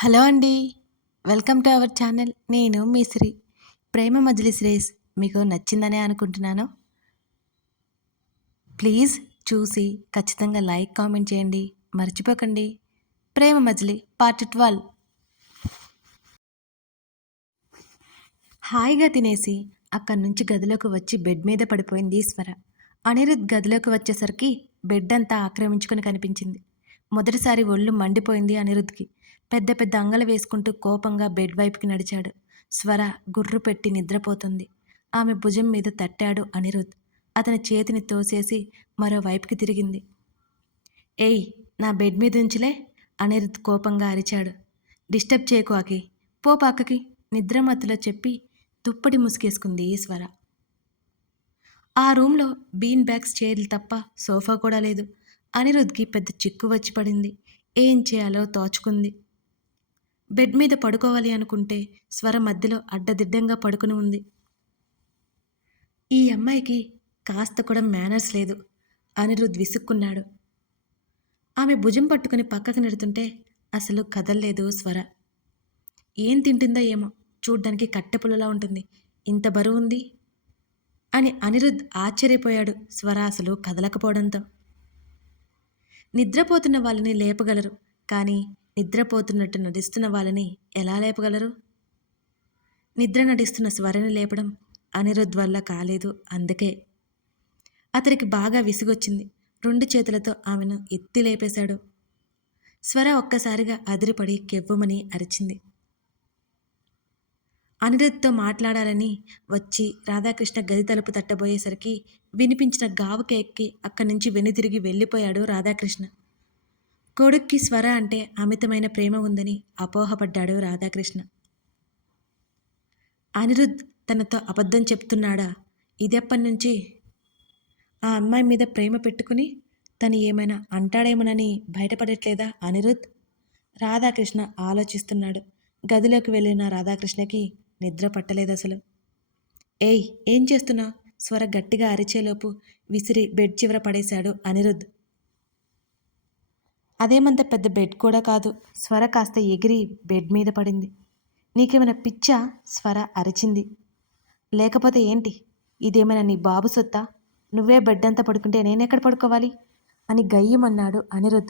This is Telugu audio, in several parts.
హలో అండి వెల్కమ్ టు అవర్ ఛానల్. నేను మీ శ్రీ ప్రేమ మజ్లిస్ శ్రేయస్ మీకు నచ్చిందనే అనుకుంటున్నాను. ప్లీజ్ చూసి ఖచ్చితంగా లైక్ కామెంట్ చేయండి. మర్చిపోకండి. Prema Majili part twelve. హాయిగా తినేసి అక్కడి నుంచి గదిలోకి వచ్చి బెడ్ మీద పడిపోయింది ఈశ్వర. అనిరుద్ గదిలోకి వచ్చేసరికి బెడ్ అంతా ఆక్రమించుకొని కనిపించింది. మొదటిసారి ఒళ్ళు మండిపోయింది అనిరుద్ధ్కి పెద్ద పెద్ద అంగలు వేసుకుంటూ కోపంగా బెడ్ వైపుకి నడిచాడు. స్వర గుర్రు పెట్టి నిద్రపోతుంది. ఆమె భుజం మీద తట్టాడు అనిరుద్. అతని చేతిని తోసేసి మరోవైపుకి తిరిగింది. ఏయ్ నా బెడ్ మీద ఉంచిలే? అనిరుద్ కోపంగా అరిచాడు. డిస్టర్బ్ చేయకు ఆకి. పో పక్కకి. నిద్రమత్తులో చెప్పి దుప్పటి ముసుగేసుకుంది ఈశ్వర ఆ రూమ్లో బీన్ బ్యాగ్స్ చైర్లు తప్ప సోఫా కూడా లేదు. అనిరుద్ధ్కి పెద్ద చిక్కు వచ్చి పడింది. ఏం చేయాలో తోచుకుంది. బెడ్ మీద పడుకోవాలి అనుకుంటే స్వర మధ్యలో అడ్డదిడ్డంగా పడుకుని ఉంది. ఈ అమ్మాయికి కాస్త కూడా మేనర్స్ లేదు. అనిరుద్ విసుక్కున్నాడు. ఆమె భుజం పట్టుకుని పక్కకు నెడుతుంటే అసలు కదల్లేదు స్వర. ఏం తింటుందో ఏమో చూడ్డానికి కట్టెపుల్లలా ఉంటుంది. ఇంత బరువు ఉంది? అని అనిరుద్ ఆశ్చర్యపోయాడు స్వర అసలు కదలకపోవడంతో. నిద్రపోతున్న వాళ్ళని లేపగలరు కానీ నిద్రపోతున్నట్టు నటిస్తున్న వాళ్ళని ఎలా లేపగలరు? నిద్ర నటిస్తున్న స్వరని లేపడం అనిరుద్ వల్ల కాలేదు అందుకే. అతనికి బాగా విసుగొచ్చింది. రెండు చేతులతో ఆమెను ఎత్తి లేపేశాడు. స్వర ఒక్కసారిగా అదిరిపడి కెవ్వుమని అరిచింది. అనిరుద్ధ్తో మాట్లాడాలని వచ్చి రాధాకృష్ణ గది తలుపు తట్టబోయేసరికి వినిపించిన గావుకెక్కి అక్కడి నుంచి వెనుదిరిగి వెళ్ళిపోయాడు రాధాకృష్ణ. కొడుక్కి స్వర అంటే అమితమైన ప్రేమ ఉందని అపోహపడ్డాడు రాధాకృష్ణ. అనిరుద్ తనతో అబద్ధం చెప్తున్నాడా? ఇదెప్పటి నుంచి ఆ అమ్మాయి మీద ప్రేమ పెట్టుకుని తను ఏమైనా అంటాడేమోనని బయటపడట్లేదా అనిరుద్? రాధాకృష్ణ ఆలోచిస్తున్నాడు. గదిలోకి వెళ్ళిన రాధాకృష్ణకి నిద్ర పట్టలేదు అసలు ఏయ్ ఏం చేస్తున్నా స్వర గట్టిగా అరిచేలోపు విసిరి బెడ్ చివర పడేశాడు అనిరుద్. అదేమంత పెద్ద బెడ్ కూడా కాదు. స్వర కాస్త ఎగిరి బెడ్ మీద పడింది. నీకేమైనా పిచ్చా? స్వర అరిచింది. లేకపోతే ఏంటి? ఇదేమైనా నీ బాబు సొత్తా? నువ్వే బెడ్ అంతా పడుకుంటే నేనెక్కడ పడుకోవాలి? అని గయ్యమన్నాడు అనిరుద్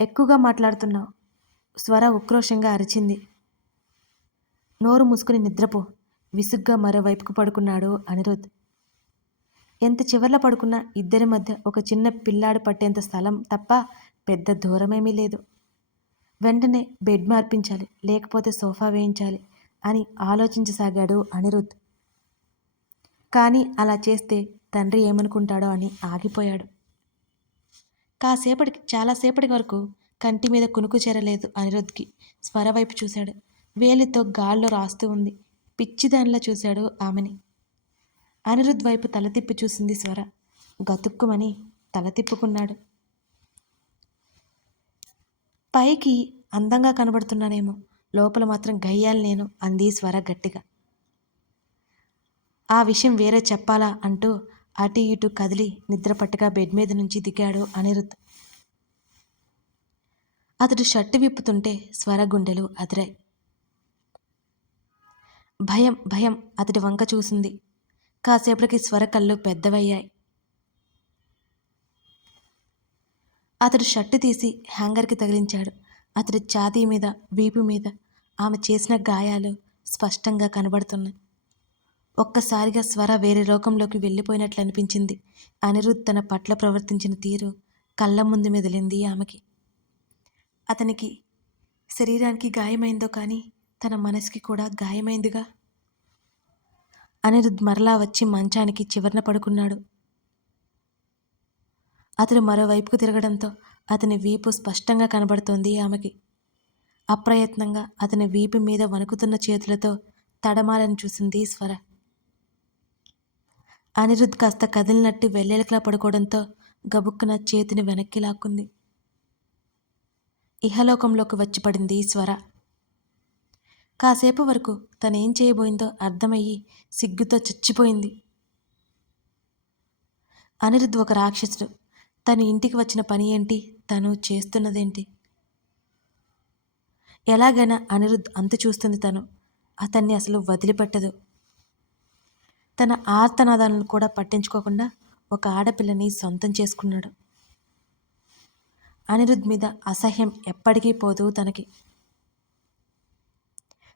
ఎక్కువగా మాట్లాడుతున్నావు. స్వర ఉక్రోషంగా అరిచింది. నోరు మూసుకుని నిద్రపో. విసుగ్గా మరోవైపుకు పడుకున్నాడు అనిరుద్ధ్. ఎంత చివర్ల పడుకున్నా ఇద్దరి మధ్య ఒక చిన్న పిల్లాడు పట్టేంత స్థలం తప్ప పెద్ద దూరమేమీ లేదు. వెంటనే బెడ్ మార్పించాలి లేకపోతే సోఫా వేయించాలి అని ఆలోచించసాగాడు అనిరుద్. కానీ అలా చేస్తే తండ్రి ఏమనుకుంటాడో అని ఆగిపోయాడు. కాసేపటికి చాలాసేపటి వరకు కంటి మీద కునుకు చేరలేదు అనిరుద్ధ్కి స్వర వైపు చూశాడు. వేలితో గాల్లో రాస్తూ ఉంది. పిచ్చిదానిలా చూశాడు ఆమెని. అనిరుద్ వైపు తల తిప్పి చూసింది స్వర. గతుక్కుమని తల తిప్పుకున్నాడు. పైకి అందంగా కనబడుతున్నానేమో. లోపల మాత్రం గయ్యాలి నేను అంది స్వర గట్టిగా. ఆ విషయం వేరే చెప్పాలా అంటూ అటు ఇటు కదిలి నిద్రపట్టుగా బెడ్ మీద నుంచి దిగాడు అనిరుద్. అతడు షర్టు విప్పుతుంటే స్వర గుండెలు అదిరాయి. భయం భయం అతడి వంక చూసింది. కాసేపటికి స్వర కళ్ళు పెద్దవయ్యాయి. అతడు షర్టు తీసి హ్యాంగర్కి తగిలించాడు. అతడి ఛాతీ మీద వీపు మీద ఆమె చేసిన గాయాలు స్పష్టంగా కనబడుతున్నాయి. ఒక్కసారిగా స్వర వేరే లోకంలోకి వెళ్ళిపోయినట్లు అనిపించింది. అనిరుద్ధ్ తన పట్ల ప్రవర్తించిన తీరు కళ్ళ ముందు మెదిలింది ఆమెకి. అతనికి శరీరానికి గాయమైందో కానీ తన మనసుకి కూడా గాయమైందిగా అనిరుద్ మరలా వచ్చి మంచానికి చివరన పడుకున్నాడు. అతడు మరోవైపుకు తిరగడంతో అతని వీపు స్పష్టంగా కనబడుతోంది ఆమెకి. అప్రయత్నంగా అతని వీపు మీద వణుకుతున్న చేతులతో తడమాలని చూసింది స్వర. అనిరుద్ కాస్త కదిలినట్టు వెల్లెలకలా పడుకోవడంతో గబుక్కున చేతిని వెనక్కి లాక్కుంది. ఇహలోకంలోకి వచ్చి పడింది స్వర. కాసేపు వరకు తనేం చేయబోయిందో అర్థమయ్యి సిగ్గుతో చచ్చిపోయింది. అనిరుద్ధ్ ఒక రాక్షసుడు. తను ఇంటికి వచ్చిన పని ఏంటి? తను చేస్తున్నదేంటి? ఎలాగైనా అనిరుద్ధ్ అంతు చూస్తుంది తను. అతన్ని అసలు వదిలిపెట్టదు. తన ఆర్తనాదాలను కూడా పట్టించుకోకుండా ఒక ఆడపిల్లని సొంతం చేసుకున్నాడు. అనిరుద్ధ్ మీద అసహ్యం ఎప్పటికీ పోదు తనకి.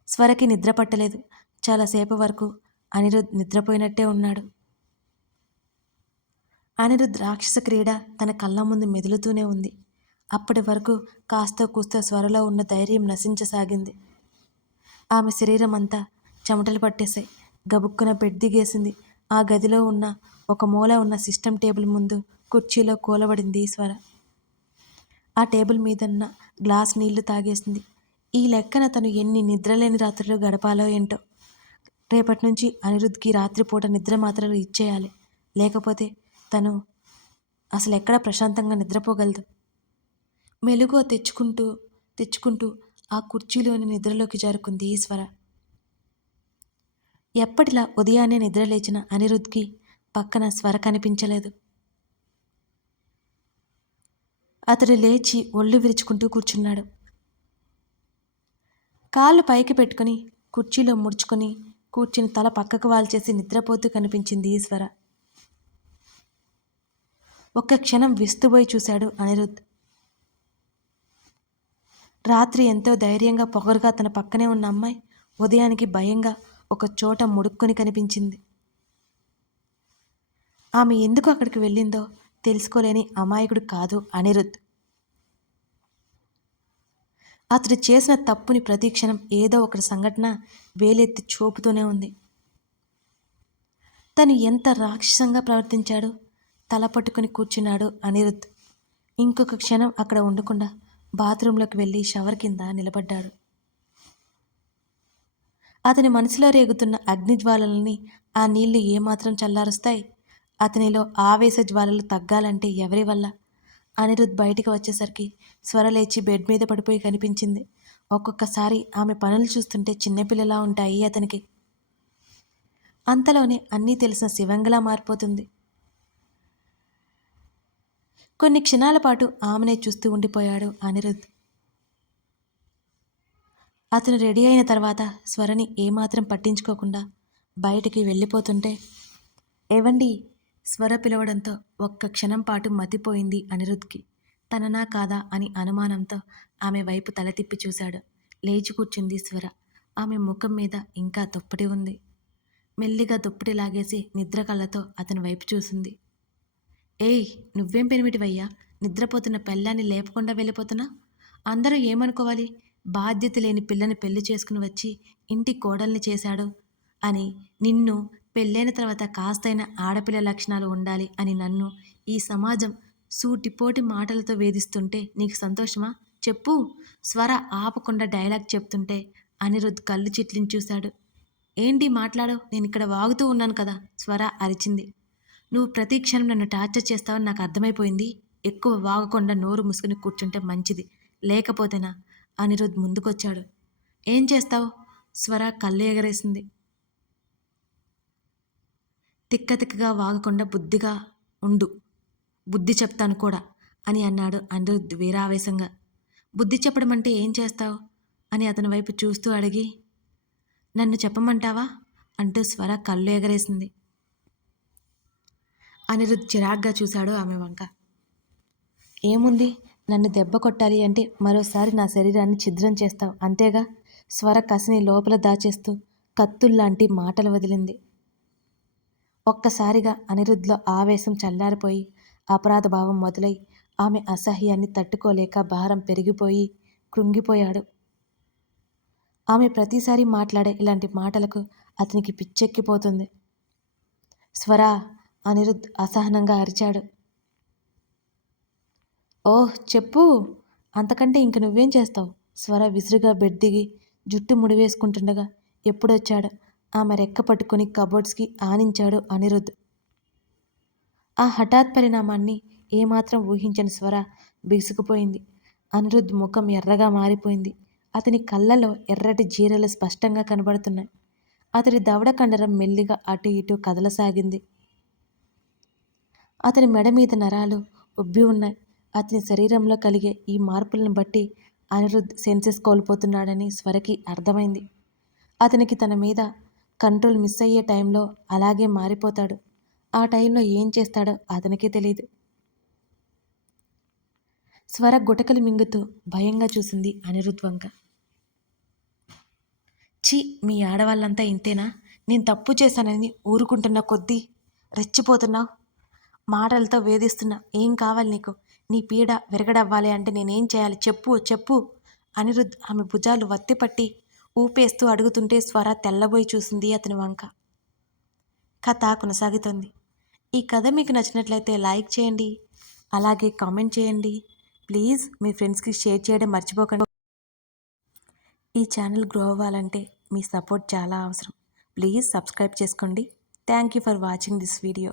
స్వరకి నిద్ర పట్టలేదు. చాలాసేపు వరకు అనిరుద్ నిద్రపోయినట్టే ఉన్నాడు. అనిరుద్ రాక్షస క్రీడ తన కళ్ళ ముందు మెదులుతూనే ఉంది. అప్పటి వరకు కాస్త కూస్త స్వరలో ఉన్న ధైర్యం నశించసాగింది. ఆమె శరీరం అంతా చెమటలు పట్టేశాయి. గబుక్కున బెడ్ దిగేసింది. ఆ గదిలో ఉన్న ఒక మూల ఉన్న సిస్టమ్ టేబుల్ ముందు కుర్చీలో కూలబడింది స్వర. ఆ టేబుల్ మీదన్న గ్లాస్ నీళ్ళు తాగేసింది. ఈ లెక్కన తను ఎన్ని నిద్రలేని రాత్రులు గడపాలో ఏంటో. రేపటి నుంచి అనిరుద్ధ్కి రాత్రిపూట నిద్ర మాత్రలు ఇచ్చేయాలి. లేకపోతే తను అసలు ఎక్కడ ప్రశాంతంగా నిద్రపోగలదు. మెలుగు తెచ్చుకుంటూ తెచ్చుకుంటూ ఆ కుర్చీలోని నిద్రలోకి జారుకుంది ఈశ్వర. ఎప్పటిలా ఉదయాన్నే నిద్రలేచిన అనిరుద్ధ్కి పక్కన స్వర కనిపించలేదు. అతడు లేచి ఒళ్ళు విరుచుకుంటూ కూర్చున్నాడు. కాళ్ళు పైకి పెట్టుకుని కుర్చీలో ముడుచుకొని కూర్చుని తల పక్కకు వాల్చేసి నిద్రపోతూ కనిపించింది ఈశ్వర. ఒక్క క్షణం విస్తుపోయి చూశాడు అనిరుద్ధ్ రాత్రి ఎంతో ధైర్యంగా పొగరుగా తన పక్కనే ఉన్న అమ్మాయి ఉదయానికి భయంగా ఒక చోట ముడుక్కొని కనిపించింది. ఆమె ఎందుకు అక్కడికి వెళ్ళిందో తెలుసుకోలేని అమాయకుడు కాదు అనిరుద్ధ్ అతడు చేసిన తప్పుని ప్రతీక్షణం ఏదో ఒక సంఘటన వేలెత్తి చూపుతూనే ఉంది. తను ఎంత రాక్షసంగా ప్రవర్తించాడు? తల పట్టుకుని కూర్చున్నాడు అనిరుద్ధ్. ఇంకొక క్షణం అక్కడ ఉండకుండా బాత్రూంలోకి వెళ్ళి షవర్ కింద నిలబడ్డాడు. అతని మనసులో రేగుతున్న అగ్నిజ్వాలలని ఆ నీళ్ళు ఏమాత్రం చల్లారుస్తాయి? అతనిలో ఆవేశ జ్వాలలు తగ్గాలంటే ఎవరి వల్ల? అనిరుద్ బయటికి వచ్చేసరికి స్వర లేచి బెడ్ మీద పడిపోయి కనిపించింది. ఒక్కొక్కసారి ఆమె పనులు చూస్తుంటే చిన్నపిల్లలా ఉంటాయి అతనికి. అంతలోనే అన్నీ తెలిసిన శివంగలా మారిపోతుంది. కొన్ని క్షణాల పాటు ఆమెనే చూస్తూ ఉండిపోయాడు అనిరుద్. అతను రెడీ అయిన తర్వాత స్వరని ఏమాత్రం పట్టించుకోకుండా బయటికి వెళ్ళిపోతుంటే ఏవండి స్వర పిలవడంతో ఒక్క క్షణం పాటు మతిపోయింది అనిరుద్ధ్కి. తననా కాదా అని అనుమానంతో ఆమె వైపు తల తిప్పి చూశాడు. లేచి కూర్చుంది స్వర. ఆమె ముఖం మీద ఇంకా దుప్పటి ఉంది. మెల్లిగా దుప్పటి లాగేసి నిద్ర కళ్ళతో అతని వైపు చూసింది. ఏయ్ నువ్వేం పెనిమిటివయ్యా? నిద్రపోతున్న పెళ్ళాన్ని లేపకుండా వెళ్ళిపోతున్నా? అందరూ ఏమనుకోవాలి? బాధ్యత లేని పిల్లని పెళ్ళి చేసుకుని వచ్చి ఇంటి కోడల్ని చేశాడు అని నిన్ను పెళ్ళైన తర్వాత కాస్తైన ఆడపిల్ల లక్షణాలు ఉండాలి అని నన్ను ఈ సమాజం సూటిపోటి మాటలతో వేధిస్తుంటే నీకు సంతోషమా? చెప్పు. స్వర ఆపకుండా డైలాగ్ చెప్తుంటే అనిరుద్ కళ్ళు చిట్లిని చూశాడు. ఏంటి మాట్లాడో? నేను ఇక్కడ వాగుతూ ఉన్నాను కదా? స్వర అరిచింది. నువ్వు ప్రతి క్షణం నన్ను టార్చర్ చేస్తావని నాకు అర్థమైపోయింది. ఎక్కువ వాగకుండా నోరు ముసుకుని కూర్చుంటే మంచిది. లేకపోతేనా? అనిరుద్ ముందుకొచ్చాడు. ఏం చేస్తావు? స్వర కళ్ళు ఎగరేసింది తిక్క తిక్కగా వాగకుండా బుద్ధిగా ఉండు. బుద్ధి చెప్తాను కూడా అని అన్నాడు అనిరుద్ధ్ వీరావేశంగా. బుద్ధి చెప్పడం అంటే ఏం చేస్తావు? అని అతని వైపు చూస్తూ అడిగి నన్ను చెప్పమంటావా? అంటూ స్వర కళ్ళు ఎగరేసింది. అనిరుద్ధ్ చిరాగ్గా చూశాడు ఆమె వంక. ఏముంది? నన్ను దెబ్బ కొట్టాలి అంటే మరోసారి నా శరీరాన్ని ఛిద్రం చేస్తావు అంతేగా? స్వర కసిని లోపల దాచేస్తూ కత్తుల్లాంటి మాటలు వదిలింది. ఒక్కసారిగా అనిరుద్ధ్లో ఆవేశం చల్లారిపోయి అపరాధ భావం మొదలై ఆమె అసహ్యాన్ని తట్టుకోలేక భారం పెరిగిపోయి కృంగిపోయాడు. ఆమె ప్రతిసారి మాట్లాడే ఇలాంటి మాటలకు అతనికి పిచ్చెక్కిపోతుంది. స్వరా అనిరుద్ధ్ అసహనంగా అరిచాడు. ఓహ్ చెప్పు. అంతకంటే ఇంక నువ్వేం చేస్తావు? స్వర విసురుగా బెడ్ దిగి జుట్టు ముడివేసుకుంటుండగా ఎప్పుడొచ్చాడు? ఆమె రెక్క పట్టుకుని కబోర్డ్స్కి ఆనించాడు అనిరుద్. ఆ హఠాత్ పరిణామాన్ని ఏమాత్రం ఊహించని స్వర బిగుసుకుపోయింది. అనిరుద్ ముఖం ఎర్రగా మారిపోయింది. అతని కళ్ళలో ఎర్రటి జీరలు స్పష్టంగా కనబడుతున్నాయి. అతడి దవడ కండరం మెల్లిగా అటు ఇటు కదలసాగింది. అతని మెడ మీద నరాలు ఉబ్బి ఉన్నాయి. అతని శరీరంలో కలిగే ఈ మార్పులను బట్టి అనిరుద్ సెన్సెస్ కోల్పోతున్నాడని స్వరకి అర్థమైంది. అతనికి తన మీద కంట్రోల్ మిస్ అయ్యే టైంలో అలాగే మారిపోతాడు. ఆ టైంలో ఏం చేస్తాడో అతనికే తెలియదు స్వర గుటకలు మింగుతూ భయంగా చూసింది అనిరుద్వంక చి ఛీ మీ ఆడవాళ్ళంతా ఇంతేనా? నేను తప్పు చేశానని ఊరుకుంటున్న కొద్దీ రెచ్చిపోతున్నావు. మాటలతో వేధిస్తున్నా. ఏం కావాలి నీకు? నీ పీడ విరగడవ్వాలి అంటే నేనేం చేయాలి? చెప్పు చెప్పు. అనిరుద్ ఆమె భుజాలు వత్తిపట్టి ఊపేస్తూ అడుగుతుంటే స్వర తెల్లబోయి చూసింది అతని వంక. కథ కొనసాగుతుంది. ఈ కథ మీకు నచ్చినట్లయితే లైక్ చేయండి అలాగే కామెంట్ చేయండి. ప్లీజ్ మీ ఫ్రెండ్స్కి షేర్ చేయడం మర్చిపోకండి. ఈ ఛానల్ గ్రో అవ్వాలంటే మీ సపోర్ట్ చాలా అవసరం. ప్లీజ్ సబ్స్క్రైబ్ చేసుకోండి. Thank you for watching this video.